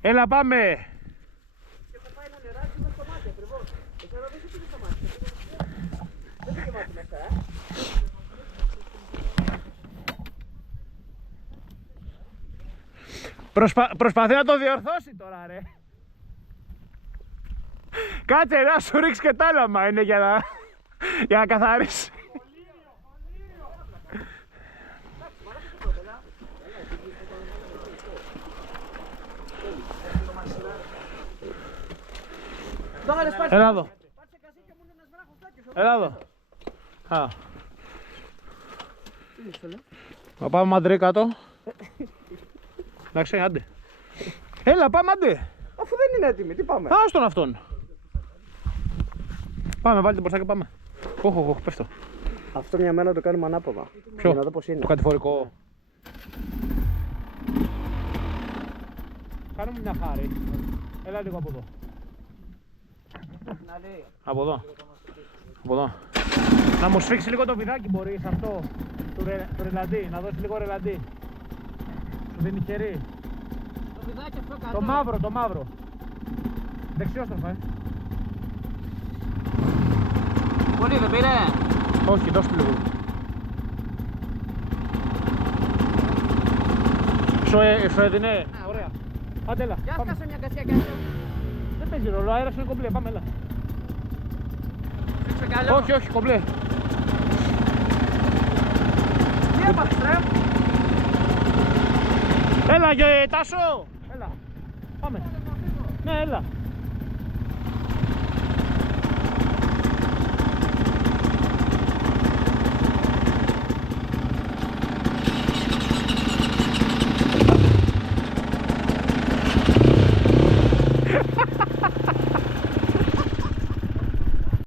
Έλα πάμε. Και θα πάει ένα νεράκι μες στο μάτι ακριβώς. Εσένα δεν σου πήγε στο μάτι. Δεν πήγε μάτι μέσα, Προσπαθεί να το διορθώσει τώρα, ρε. Κάτσε να σου ρίξει και τ' άλλο άμα είναι για να καθαρίσει. Έλα εδώ. Έλα εδώ. Θα πάμε Μαντρί κάτω. Εντάξει, άντε. Έλα, πάμε άντε. Αφού δεν είναι έτοιμοι, τι πάμε. Άστον αυτόν. Πάμε, βάλτε μπροστά και πάμε. Όχι, πέφτω. Αυτό μια μέρα το κάνουμε ανάποδα. Ποιο? Για να δω πώς είναι. Το κατηφορικό. Κάνε μου μια χάρη. Έλα λίγο από εδώ. Από εδώ. Από εδώ. Να μου σφίξει λίγο το βιδάκι μπορείς αυτό. Του ρελαντί. Να δώσει λίγο ρελαντί. Σου δίνει χερί. Το βιδάκι αυτό κάτω. Το μαύρο. Δεξιόστροφα, Πολύ δεν πήρε. Όχι, δώσ' του λίγο. Σου έδινε. Ωραία. Άντε, έλα. Για Πάμε. σκάσε μια κασιά κι αυτό. Δεν παίζει ρόλο, αέρας είναι κομπλέ. Πάμε, έλα. Φίξε καλό. Όχι, κομπλέ. Τι έπαθες, ρε. Έλα, Τάσο. Έλα. Πάμε. Ναι, έλα.